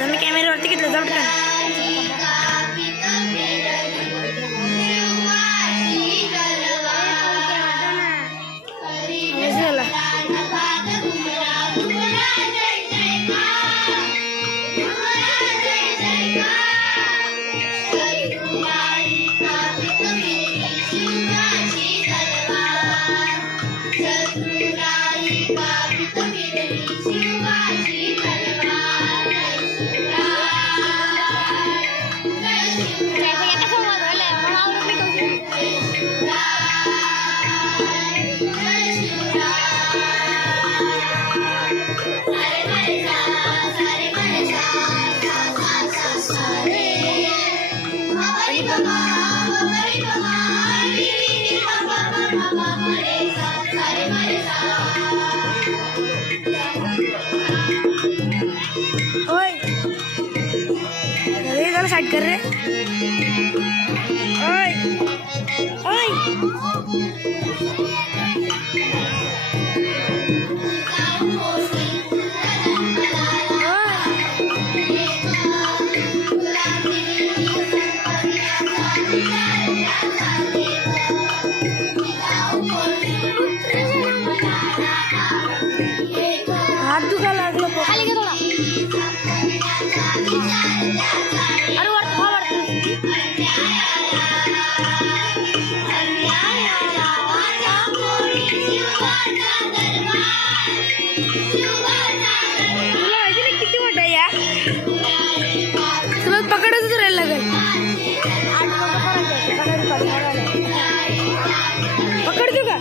मी कॅमेऱ्यावरती घेतलं जाऊ का साइड कर रहे ओए ओए हाथ दुखा लागलो खाली का थोड़ा अरे किती मोठा आहे या पकडच राहायला लागेल पकडतो का